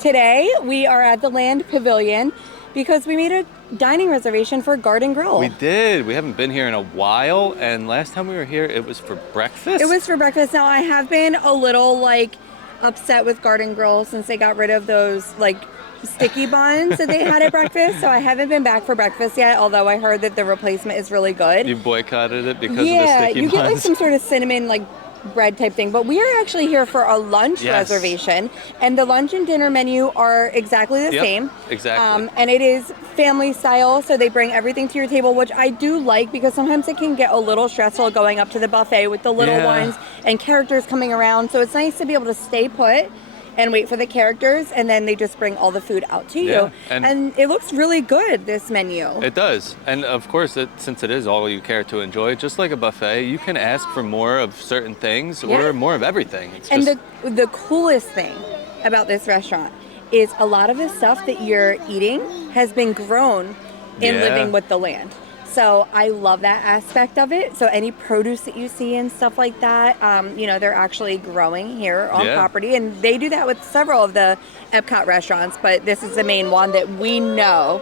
Today we are at the Land Pavilion because we made a dining reservation for Garden Grill. We did. We haven't been here in a while, and last time we were here, it was for breakfast. It was for breakfast. Now I have been a little upset with Garden Grill since they got rid of those sticky buns that they had at breakfast. So I haven't been back for breakfast yet, although I heard that the replacement is really good. You boycotted it because of the sticky buns? Yeah, you get some sort of cinnamon bread type thing, but we are actually here for a lunch reservation, and the lunch and dinner menu are exactly the same. Exactly. And it is family style, so they bring everything to your table, which I do like because sometimes it can get a little stressful going up to the buffet with the little ones and characters coming around. So it's nice to be able to stay put and wait for the characters, and then they just bring all the food out to you. And it looks really good, this menu. It does. And of course, since it is all you care to enjoy, just like a buffet, you can ask for more of certain things or more of everything. The coolest thing about this restaurant is a lot of the stuff that you're eating has been grown in living with the land. So I love that aspect of it. So any produce that you see and stuff like that, they're actually growing here on property. And they do that with several of the Epcot restaurants, but this is the main one that we know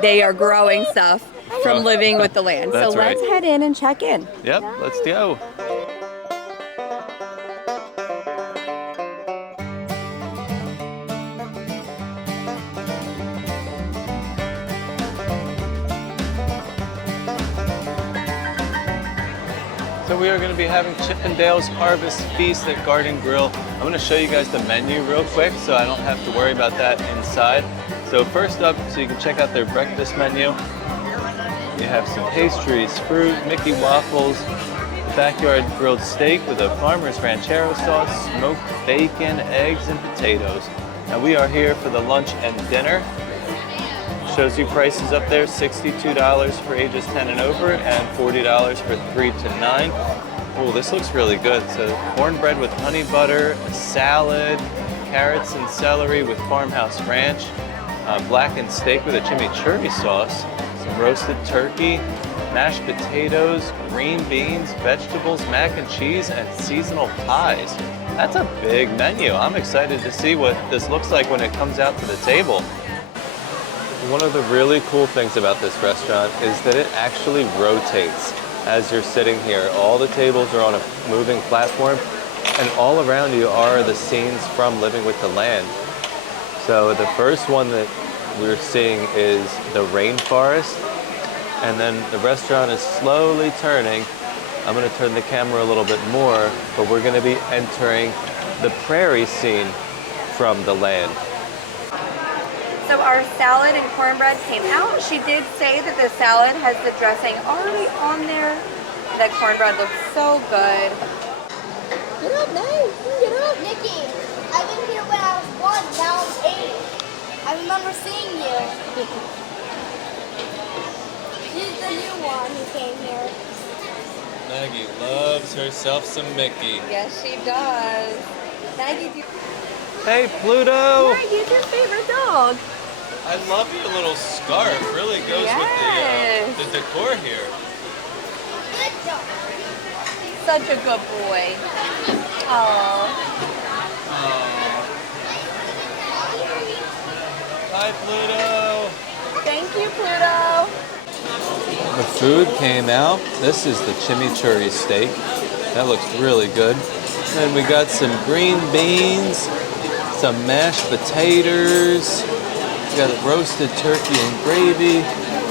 they are growing stuff from living with the land. So let's head in and check in. Yep, let's go. So we are going to be having Chip and Dale's Harvest Feast at Garden Grill. I'm going to show you guys the menu real quick so I don't have to worry about that inside. So first up, so you can check out their breakfast menu. You have some pastries, fruit, Mickey waffles, backyard grilled steak with a farmer's ranchero sauce, smoked bacon, eggs, and potatoes. Now we are here for the lunch and dinner. Shows you prices up there, $62 for ages 10 and over and $40 for 3 to 9. Oh, this looks really good. So cornbread with honey butter, a salad, carrots and celery with farmhouse ranch, blackened steak with a chimichurri sauce, some roasted turkey, mashed potatoes, green beans, vegetables, mac and cheese, and seasonal pies. That's a big menu. I'm excited to see what this looks like when it comes out to the table. One of the really cool things about this restaurant is that it actually rotates as you're sitting here. All the tables are on a moving platform, and all around you are the scenes from Living with the Land. So the first one that we're seeing is the rainforest, and then the restaurant is slowly turning. I'm going to turn the camera a little bit more, but we're going to be entering the prairie scene from the land. So our salad and cornbread came out. She did say that the salad has the dressing already on there. The cornbread looks so good. Get up, Nate. Get up. Nikki, I've been here when I was 1, now I'm 8. I remember seeing you. She's the new one who came here. Maggie loves herself some Mickey. Yes, she does. Maggie, Hey, Pluto! Maggie's your favorite dog. I love your little scarf. Really goes with the decor here. Good job. Such a good boy. Aww. Hi, Pluto. Thank you, Pluto. The food came out. This is the chimichurri steak. That looks really good. And we got some green beans, some mashed potatoes. We got roasted turkey and gravy.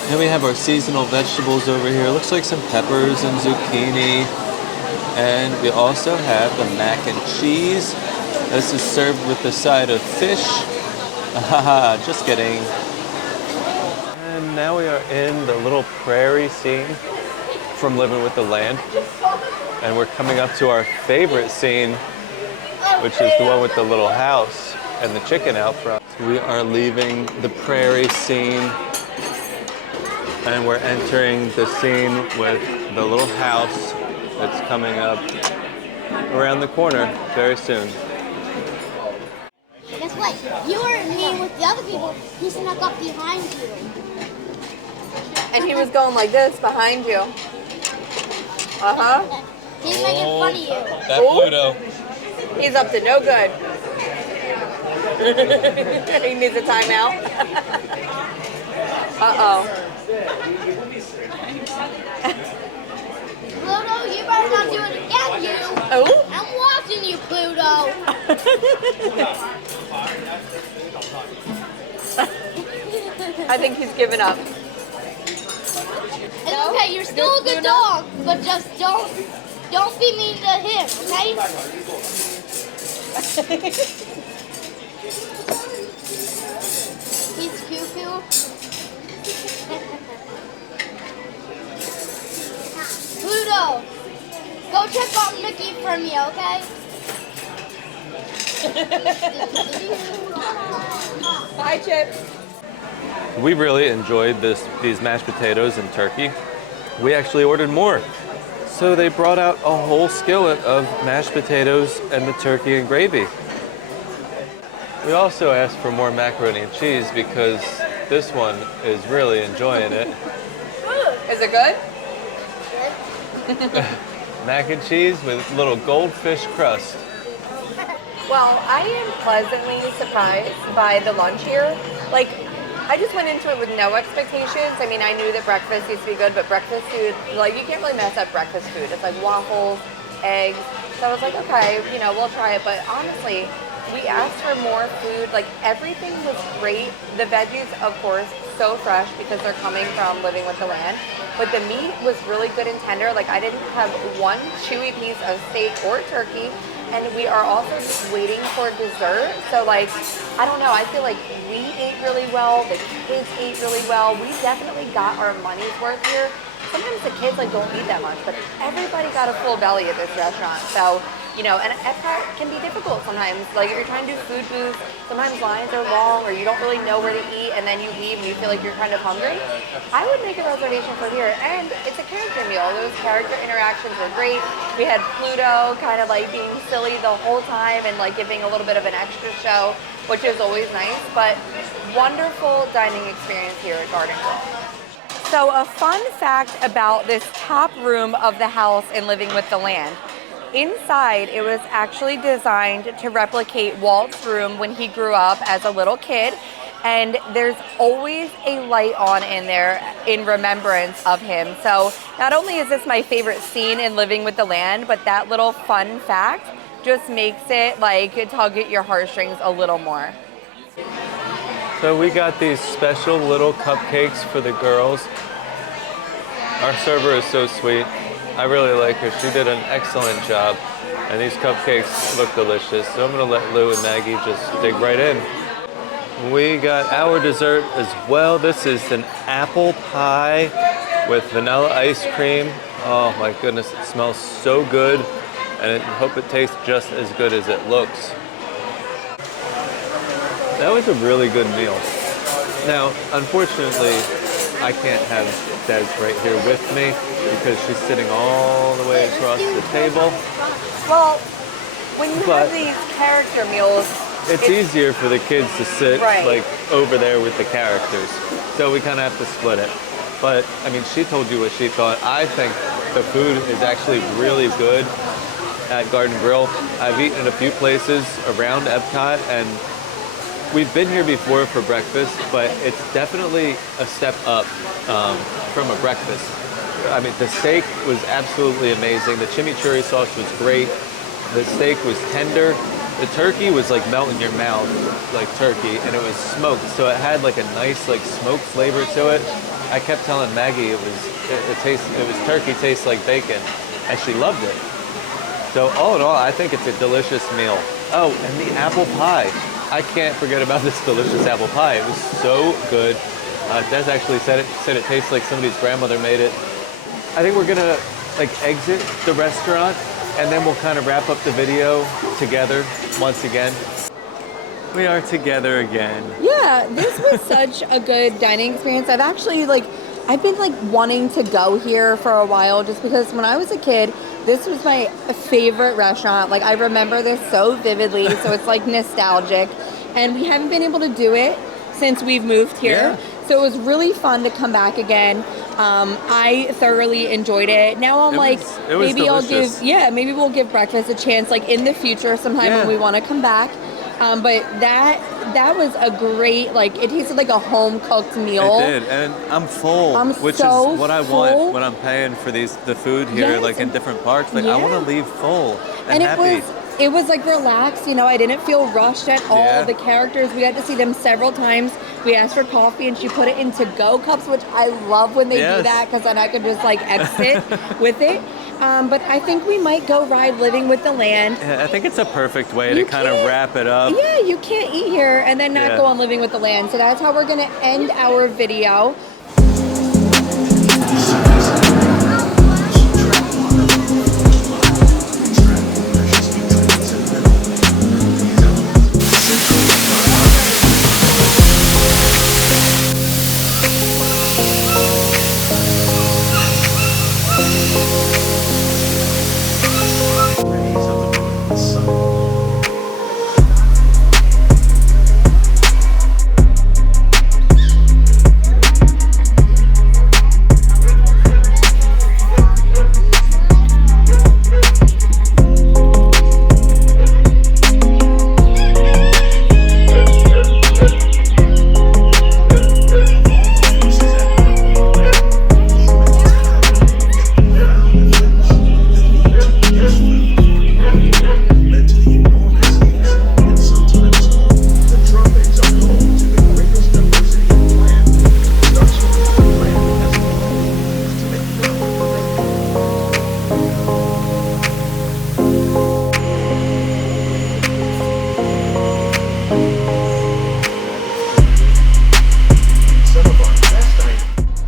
And we have our seasonal vegetables over here. Looks like some peppers and zucchini. And we also have the mac and cheese. This is served with the side of fish. Haha, just kidding. And now we are in the little prairie scene from Living with the Land. And we're coming up to our favorite scene, which is the one with the little house and the chicken out front. We are leaving the prairie scene and we're entering the scene with the little house that's coming up around the corner very soon. Guess what? You were me with the other people. He snuck up behind you. And he was going like this behind you. Uh-huh. He's making fun of you. That Pluto. He's up to no good. He needs a timeout. Uh-oh. Pluto, you better not do it again, you. Oh? I'm watching you, Pluto. I think he's given up. It's okay, you're still a good dog, but just don't be mean to him, okay? He's cuckoo. Pluto, go check on Mickey for me, okay? Hi, Chip. We really enjoyed these mashed potatoes and turkey. We actually ordered more. So they brought out a whole skillet of mashed potatoes and the turkey and gravy. We also asked for more macaroni and cheese because this one is really enjoying it. Is it good? Mac and cheese with little goldfish crust. Well, I am pleasantly surprised by the lunch here. Like, I just went into it with no expectations. I mean, I knew that breakfast used to be good, but breakfast food, like, you can't really mess up breakfast food. It's like waffles, eggs. So I was like, okay, you know, we'll try it. But honestly, we asked for more food. Like, everything was great. The veggies, of course, so fresh because they're coming from Living with the Land. But the meat was really good and tender. Like, I didn't have one chewy piece of steak or turkey. And we are also just waiting for dessert. So, like, I don't know. I feel like we ate really well. The kids ate really well. We definitely got our money's worth here. Sometimes the kids, like, don't eat that much, but everybody got a full belly at this restaurant. So, you know, and Epcot can be difficult sometimes. Like, if you're trying to do food booths, sometimes lines are long or you don't really know where to eat and then you leave and you feel like you're kind of hungry. I would make a reservation for here. And it's a character meal. Those character interactions were great. We had Pluto kind of like being silly the whole time and like giving a little bit of an extra show, which is always nice. But wonderful dining experience here at Garden Grill. So a fun fact about this top room of the house in Living with the Land. Inside, it was actually designed to replicate Walt's room when he grew up as a little kid. And there's always a light on in there in remembrance of him. So not only is this my favorite scene in Living with the Land, but that little fun fact just makes it like tug at your heartstrings a little more. So we got these special little cupcakes for the girls. Our server is so sweet. I really like her. She did an excellent job. And these cupcakes look delicious. So I'm gonna let Lou and Maggie just dig right in. We got our dessert as well. This is an apple pie with vanilla ice cream. Oh my goodness, it smells so good. And I hope it tastes just as good as it looks. That was a really good meal. Now, unfortunately, I can't have Des right here with me because she's sitting all the way across the table. Well, when you have these character meals, it's easier for the kids to sit right, like over there with the characters. So we kind of have to split it. But I mean, she told you what she thought. I think the food is actually really good at Garden Grill. I've eaten at a few places around Epcot and we've been here before for breakfast, but it's definitely a step up from a breakfast. I mean, the steak was absolutely amazing. The chimichurri sauce was great. The steak was tender. The turkey was like melt in your mouth, like turkey, and it was smoked. So it had like a nice like smoked flavor to it. I kept telling Maggie it was turkey tastes like bacon, and she loved it. So all in all, I think it's a delicious meal. Oh, and the apple pie. I can't forget about this delicious apple pie. It was so good. Des actually said it tastes like somebody's grandmother made it. I think we're gonna like exit the restaurant and then we'll kind of wrap up the video together once again. We are together again. Yeah, this was such a good dining experience. I've been like wanting to go here for a while just because when I was a kid, this was my favorite restaurant. Like I remember this so vividly, so it's like nostalgic. And we haven't been able to do it since we've moved here. Yeah. So it was really fun to come back again. I thoroughly enjoyed it. Now I'm maybe delicious. maybe we'll give breakfast a chance like in the future sometime when we want to come back. But that was a great, like, it tasted like a home cooked meal. It did, and I'm full, which so is what I full. want when I'm paying for the food here, Yes, like in different parks. Like yeah. I want to leave full and happy. It was like relaxed, you know, I didn't feel rushed at all. Yeah. The characters, we got to see them several times. We asked for coffee and she put it in to-go cups, which I love when they do that because then I could just like exit with it. But I think we might go ride Living with the Land. Yeah, I think it's a perfect way to kind of wrap it up. Yeah, you can't eat here and then not go on Living with the Land. So that's how we're going to end our video.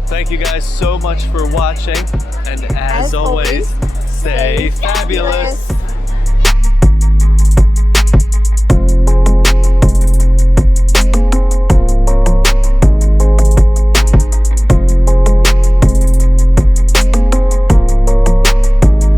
Thank you guys so much for watching, and as always, stay fabulous.